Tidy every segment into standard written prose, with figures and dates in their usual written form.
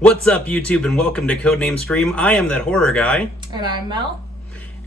What's up, YouTube, and welcome to Codename Scream. I am that horror guy. And I'm Mel.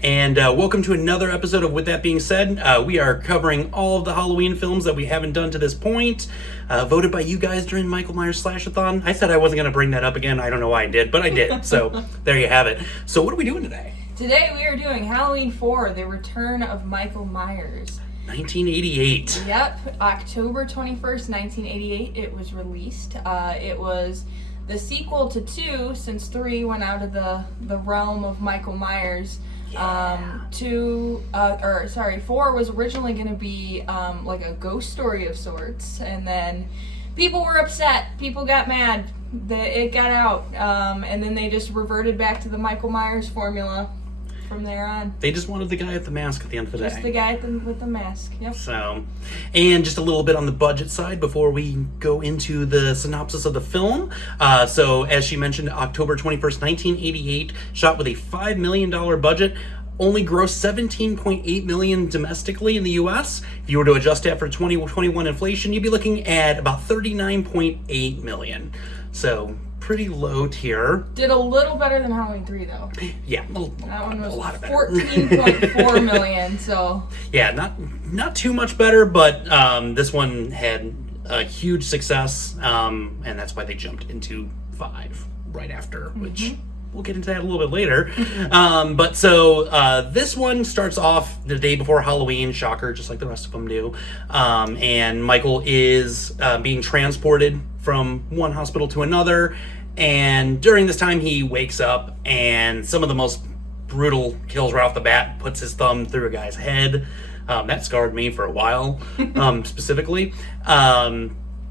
And welcome to another episode of With That Being Said. We are covering all of the Halloween films that we haven't done to this point, voted by you guys during Michael Myers Slash-a-thon. I said I wasn't going to bring that up again. I don't know why I did, but I did. So there you have it. So what are we doing today? Today we are doing Halloween 4, The Return of Michael Myers. 1988. Yep, October 21st, 1988, it was released. It was the sequel to 2, since 3 went out of the realm of Michael Myers. 4 was originally going to be like a ghost story of sorts, and then people were upset, people got mad that it got out, and then they just reverted back to the Michael Myers formula from there on. They just wanted the guy with the mask at the end of the day. Just the guy with the mask, yep. So, and just a little bit on the budget side before we go into the synopsis of the film. So, as she mentioned, October 21st, 1988, shot with a $5 million budget, only grossed $17.8 million domestically in the U.S. If you were to adjust that for 2021 inflation, you'd be looking at about $39.8 million. So, pretty low tier. Did a little better than Halloween 3, though. Yeah, that one was a lot better. $14.4 million, so... Yeah, not too much better, but this one had a huge success, and that's why they jumped into 5 right after, which we'll get into that a little bit later. But so this one starts off the day before Halloween, shocker, just like the rest of them do, and Michael is being transported from one hospital to another, and during this time he wakes up, and some of the most brutal kills right off the bat, puts his thumb through a guy's head. That scarred me for a while, specifically.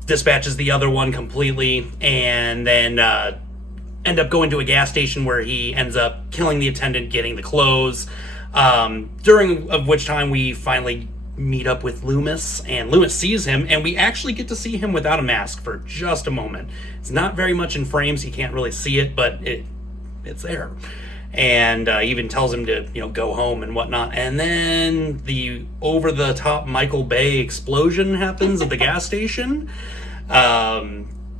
Dispatches the other one completely, and then end up going to a gas station where he ends up killing the attendant, getting the clothes, during of which time we finally meet up with Loomis, and Loomis sees him, and we actually get to see him without a mask for just a moment. It's not very much in frames, you can't really see it, but it's there. And even tells him to, go home and whatnot. And then the over-the-top Michael Bay explosion happens at the gas station.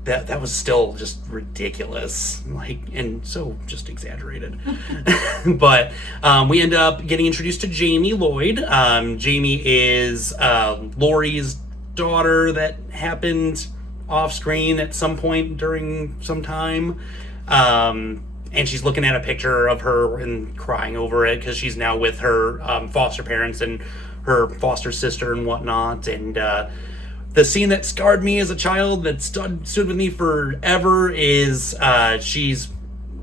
That was still just ridiculus, and so just exaggerated. But we end up getting introduced to Jamie Lloyd. Jamie is Laurie's daughter that happened off screen at some point during some time. And she's looking at a picture of her and crying over it because she's now with her foster parents and her foster sister and whatnot. And the scene that scarred me as a child, that stood with me forever, is she's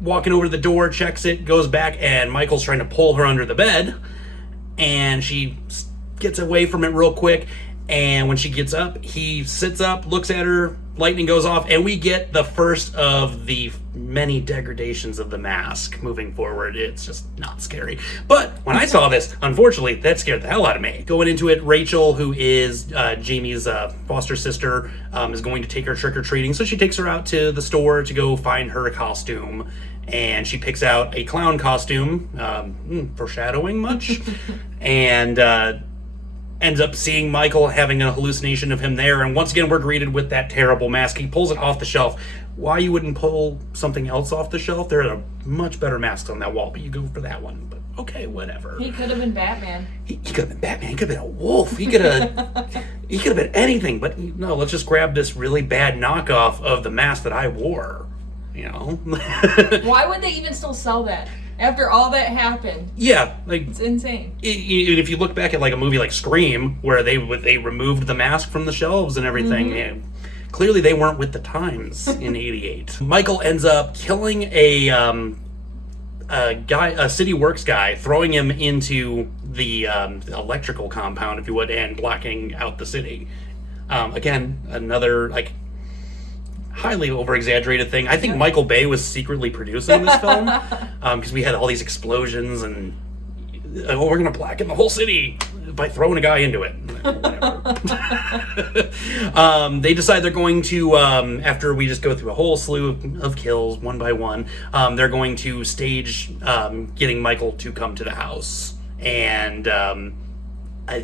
walking over to the door, checks it, goes back, and Michael's trying to pull her under the bed. And she gets away from it real quick. And when she gets up, he sits up, looks at her, lightning goes off, and we get the first of the many degradations of the mask moving forward. It's just not scary. But when I saw this, unfortunately, that scared the hell out of me. Going into it, Rachel, who is Jamie's foster sister, is going to take her trick-or-treating, so she takes her out to the store to go find her costume. And she picks out a clown costume, foreshadowing much, and ends up seeing Michael, having a hallucination of him there, and once again we're greeted with that terrible mask. He pulls it off the shelf. Why you wouldn't pull something else off the shelf? There are much better masks on that wall, but you go for that one. But okay, whatever. He could have been Batman. He could have been Batman. He could have been a wolf. He could have been anything. But no, let's just grab this really bad knockoff of the mask that I wore. Why would they even still sell that? After all that happened. Yeah, it's insane. If you look back at a movie like Scream, where they removed the mask from the shelves and everything, clearly they weren't with the times in '88. Michael ends up killing a city works guy, throwing him into the electrical compound, if you would, and blocking out the city. Again, another highly over-exaggerated thing. I think Michael Bay was secretly producing this film because we had all these explosions and we're gonna blacken the whole city by throwing a guy into it. Whatever. They decide they're going to, after we just go through a whole slew of kills one by one, they're going to stage getting Michael to come to the house. And I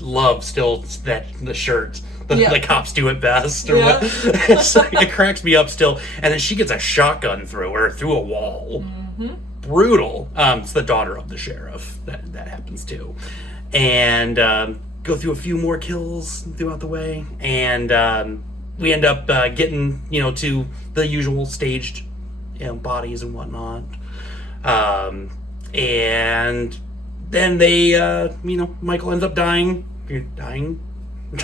love still the shirt The cops do it best. Or what. It cracks me up still. And then she gets a shotgun through her, through a wall. Mm-hmm. Brutal. It's the daughter of the sheriff that happens too. And go through a few more kills throughout the way. And we end up getting, to the usual staged bodies and whatnot. And then they, Michael ends up dying.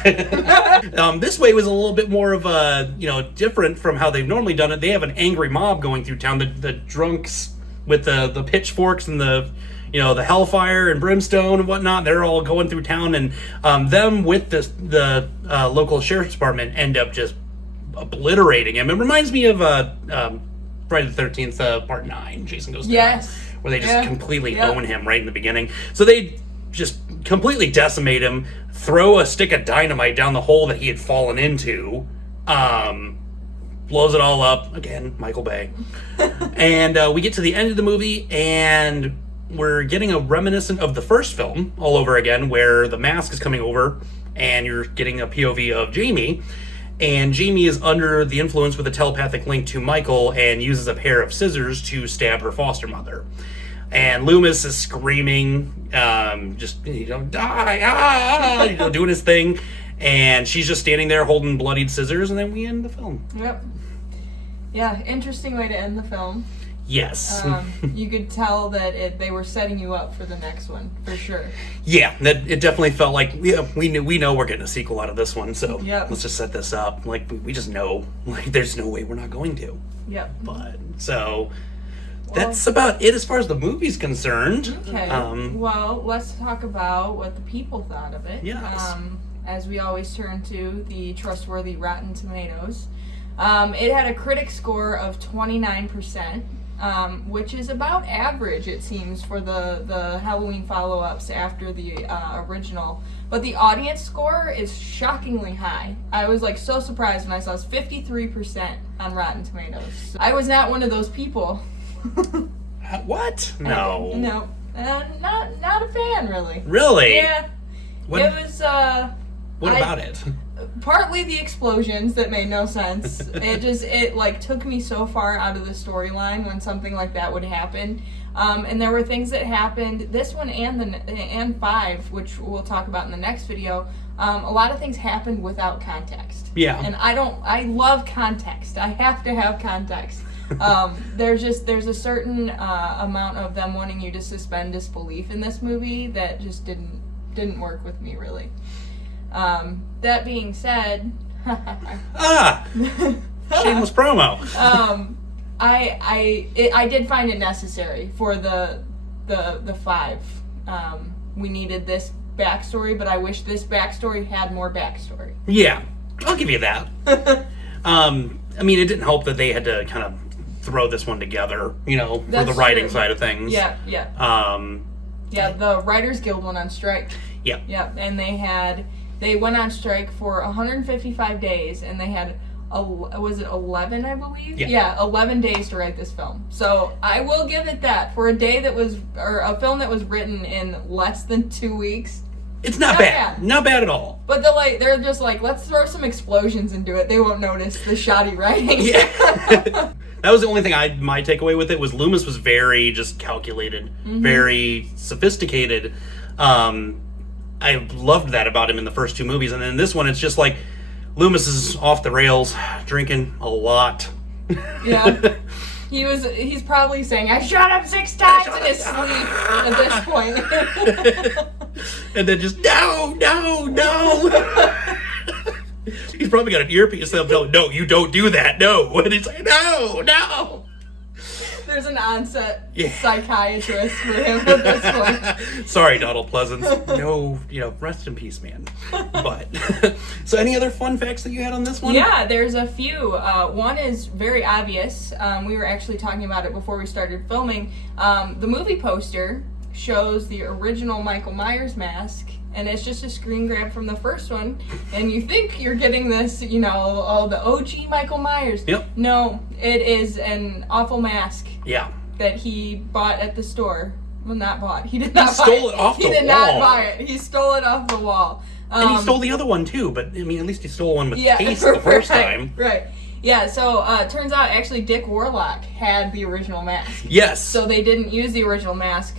This way was a little bit more of a, different from how they've normally done it. They have an angry mob going through town. The drunks with the pitchforks and the hellfire and brimstone and whatnot. They're all going through town, and them with the local sheriff's department end up just obliterating him. It reminds me of Friday the 13th, Part 9, Jason Goes to Town, where they just completely own him right in the beginning. So they just completely decimate him, throw a stick of dynamite down the hole that he had fallen into, blows it all up. Again, Michael Bay. And we get to the end of the movie, and we're getting a reminiscent of the first film all over again, where the mask is coming over, and you're getting a POV of Jamie. And Jamie is under the influence with a telepathic link to Michael and uses a pair of scissors to stab her foster mother. And Loomis is screaming, die, doing his thing. And she's just standing there holding bloodied scissors, and then we end the film. Yep. Yeah, interesting way to end the film. Yes. You could tell that they were setting you up for the next one, for sure. Yeah, it definitely felt like we know we're getting a sequel out of this one, so let's just set this up. Like, we just know, there's no way we're not going to. Yep. But, so, that's about it as far as the movie's concerned. Okay. Well, let's talk about what the people thought of it. Yes. As we always turn to the trustworthy Rotten Tomatoes. It had a critic score of 29%. Which is about average, it seems, for the Halloween follow-ups after the original. But the audience score is shockingly high. I was so surprised when I saw it's 53% on Rotten Tomatoes. I was not one of those people. What? No. No. Not a fan, really. Really? Yeah. What? It was, what about it? Partly the explosions that made no sense. It took me so far out of the storyline when something like that would happen. And there were things that happened, this one and 5, which we'll talk about in the next video. A lot of things happened without context. Yeah. And I love context. I have to have context. There's a certain amount of them wanting you to suspend disbelief in this movie that just didn't work with me, really. That being said, shameless promo. I did find it necessary for the 5. We needed this backstory, but I wish this backstory had more backstory. Yeah, I'll give you that. I mean, it didn't help that they had to kind of throw this one together, for the writing side of things. Yeah. Yeah, the Writers Guild went on strike. Yeah. Yeah, and they went on strike for 155 days, and they had, was it 11, I believe? Yeah, 11 days to write this film. So I will give it that. For a film that was written in less than 2 weeks. It's not bad. Not bad at all. But they're just let's throw some explosions into it. They won't notice the shoddy writing. Yeah. That was the only thing my takeaway with it was Loomis was very just calculated, very sophisticated. I loved that about him in the first 2 movies, and then this one it's just Loomis is off the rails, drinking a lot. Yeah. He's probably saying, I shot him 6 times in his sleep at this point. And then just, no. He's probably got an earpiece telling him, no, you don't do that, no. And he's like, no. There's an on-set psychiatrist for him at this point. Sorry, Donald Pleasance. No, rest in peace, man. But, so any other fun facts that you had on this one? Yeah, there's a few. One is very obvious. We were actually talking about it before we started filming. The movie poster shows the original Michael Myers mask, and it's just a screen grab from the first one, and you think you're getting this, the OG Michael Myers. Yep. No, it is an awful mask. Yeah. That he bought at the store Well, not bought. He did not buy stole it off the He did wall. not buy it. He stole it off the wall. And he stole the other one too, but I mean, at least he stole one with taste the right, first time. Right. Yeah, so turns out actually Dick Warlock had the original mask. Yes. So they didn't use the original mask,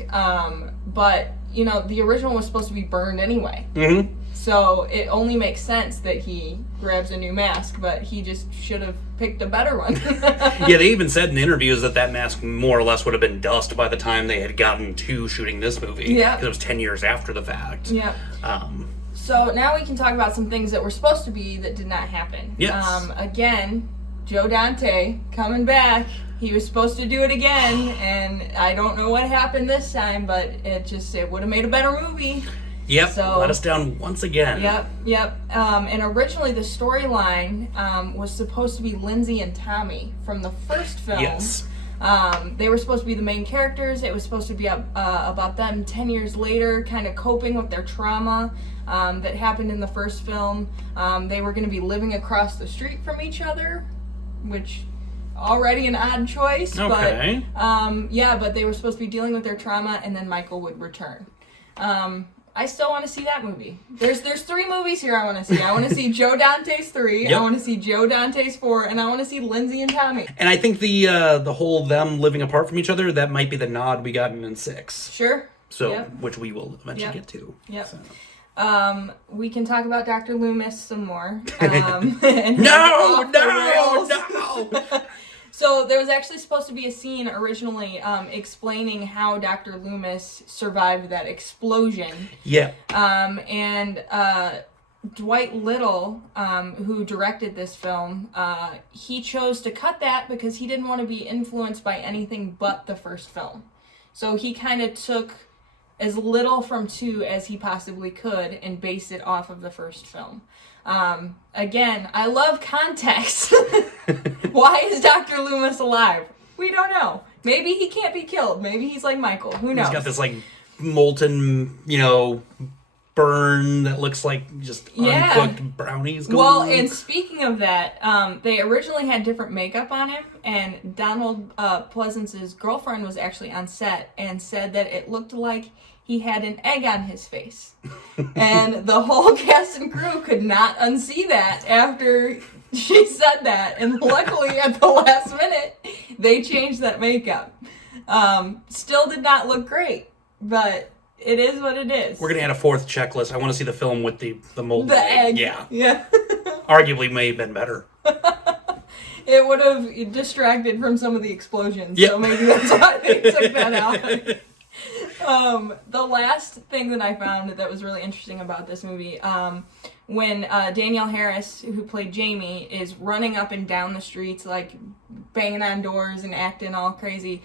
but, you know, the original was supposed to be burned anyway. Mm-hmm. So it only makes sense that he grabs a new mask, but he just should have picked a better one. Yeah, they even said in interviews that mask more or less would have been dust by the time they had gotten to shooting this movie. Yeah. Because it was 10 years after the fact. Yeah. So now we can talk about some things that were supposed to be that did not happen. Yes. Again, Joe Dante coming back. He was supposed to do it again, and I don't know what happened this time, but it would have made a better movie. Yep, So, let us down once again. Yep. And originally the storyline was supposed to be Lindsay and Tommy from the first film. Yes. They were supposed to be the main characters. It was supposed to be about them 10 years later, kind of coping with their trauma that happened in the first film. They were going to be living across the street from each other, which already an odd choice. Okay. But they were supposed to be dealing with their trauma, and then Michael would return. I still want to see that movie. There's 3 movies here I want to see. I want to see Joe Dante's 3, Yep. I want to see Joe Dante's 4, and I want to see Lindsay and Tommy. And I think the whole them living apart from each other, that might be the nod we got in 6. Sure. So, Yep. which we will eventually Yep. get to. Yep. So. We can talk about Dr. Loomis some more. No! So there was actually supposed to be a scene originally explaining how Dr. Loomis survived that explosion. Yeah. And Dwight Little, who directed this film, he chose to cut that because he didn't want to be influenced by anything but the first film. So he kind of took as little from 2 as he possibly could and based it off of the first film. Again, I love context. Why is Dr. Loomis alive? We don't know. Maybe he can't be killed. Maybe he's like Michael. Who knows? He's got this, like, molten, burn that looks like just uncooked brownies going Well, on. and speaking of that, they originally had different makeup on him, and Donald Pleasance's girlfriend was actually on set and said that it looked like he had an egg on his face. And the whole cast and crew could not unsee that after she said that. And luckily, at the last minute, they changed that makeup. Still did not look great, but it is what it is. We're going to add a 4th checklist. I want to see the film with the molten The egg. Yeah. Arguably may have been better. It would have distracted from some of the explosions. Yep. So maybe that's why they took that out. The last thing that I found that was really interesting about this movie, when Danielle Harris, who played Jamie, is running up and down the streets, like banging on doors and acting all crazy.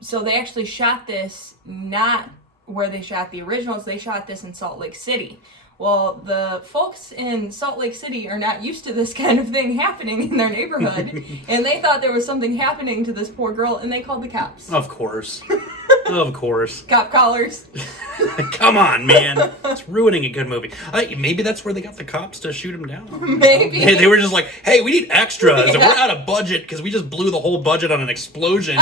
So they actually shot this not where they shot the originals. They shot this in Salt Lake City. Well, the folks in Salt Lake City are not used to this kind of thing happening in their neighborhood, and they thought there was something happening to this poor girl, and they called the cops. Of course. Of course. Cop collars. Come on, man. It's ruining a good movie. Maybe that's where they got the cops to shoot him down. Maybe. They were just like, hey, we need extras. Yeah. And we're out of budget because we just blew the whole budget on an explosion.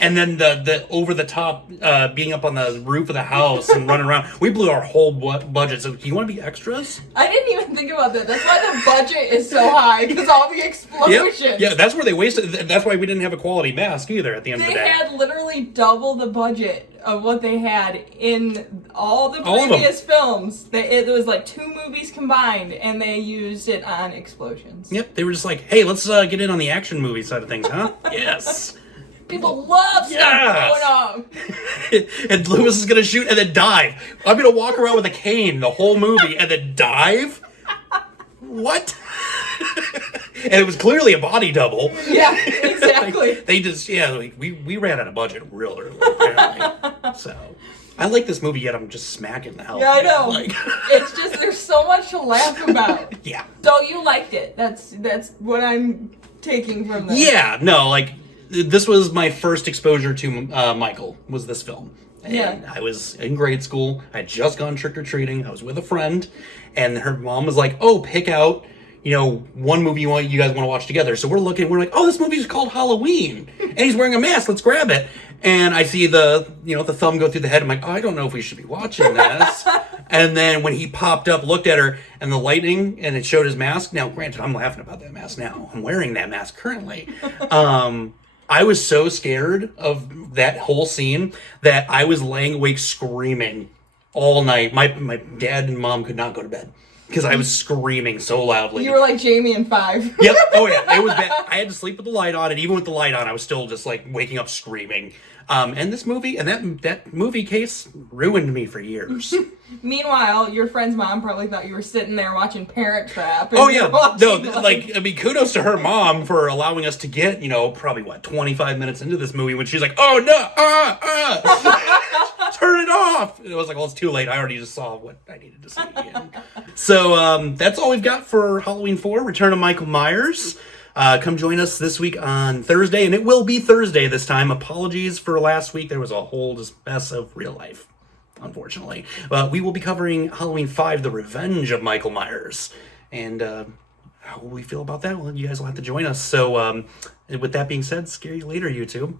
And then the over-the-top being up on the roof of the house and running around. We blew our whole budget. So do you want to be extras? I didn't even think about that. That's why the budget is so high, because all the explosions. Yep. Yeah, that's where they wasted. That's why we didn't have a quality mask either at the end of They the day. had literally double the budget of what they had in all the All of them. previous films. It was like 2 movies combined, and they used it on explosions. Yep, they were just like, hey, let's get in on the action movie side of things, huh? Yes. People love stuff Yes. going on. And Lewis is going to shoot and then dive. I'm going to walk around with a cane the whole movie and then dive? What? And it was clearly a body double. Yeah, exactly. Like, they just, we ran out of budget real early, apparently. So, I like this movie, yet I'm just smacking the hell Yeah, I out know. of it. Like, It's just, there's so much to laugh about. yeah. So you liked it. That's what I'm taking from this. Yeah, no, like, this was my first exposure to Michael, was this film. And Yeah. I was in grade school. I had just gone trick-or-treating. I was with a friend. And her mom was like, oh, pick out, one movie you guys want to watch together. So we're like, oh, this movie's called Halloween, and he's wearing a mask. Let's grab it. And I see the thumb go through the head. I'm like, oh, I don't know if we should be watching this. And then when he popped up, looked at her, and the lightning, and it showed his mask. Now, granted, I'm laughing about that mask now. I'm wearing that mask currently. I was so scared of that whole scene that I was laying awake screaming all night. My dad and mom could not go to bed because I was screaming so loudly. You were like Jamie in 5. Yep. Oh yeah. It was bad. I had to sleep with the light on, and even with the light on, I was still just like waking up screaming. And this movie and that movie case ruined me for years. Meanwhile, your friend's mom probably thought you were sitting there watching Parent Trap. Oh yeah. No, kudos to her mom for allowing us to get, probably 25 minutes into this movie when she's like, oh no, turn it off. And it was like, well, it's too late. I already just saw what I needed to see. So that's all we've got for Halloween 4, Return of Michael Myers. Come join us this week on Thursday, and it will be Thursday this time. Apologies for last week. There was a whole just mess of real life, unfortunately. We will be covering Halloween 5, The Revenge of Michael Myers. And how will we feel about that? Well, you guys will have to join us. So with that being said, scare you later, YouTube.